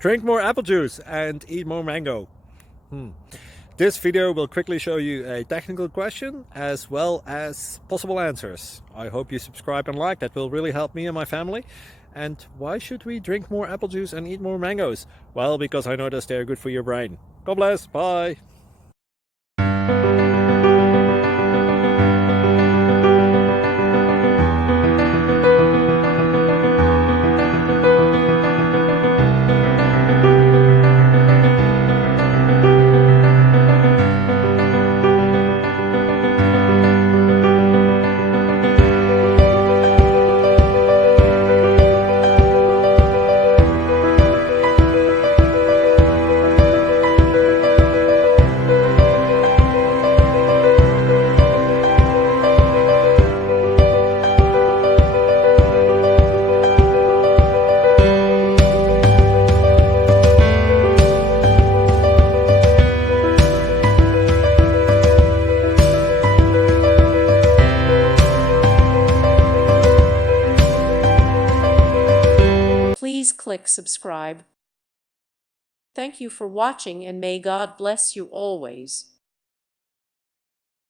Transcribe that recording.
Drink more apple juice and eat more mango. This video will quickly show you a technical question as well as possible answers. I hope you subscribe and like, that will really help me and my family. And why should we drink more apple juice and eat more mangoes? Well, because I noticed they're good for your brain. God bless, bye! Please click subscribe. Thank you for watching and may God bless you always.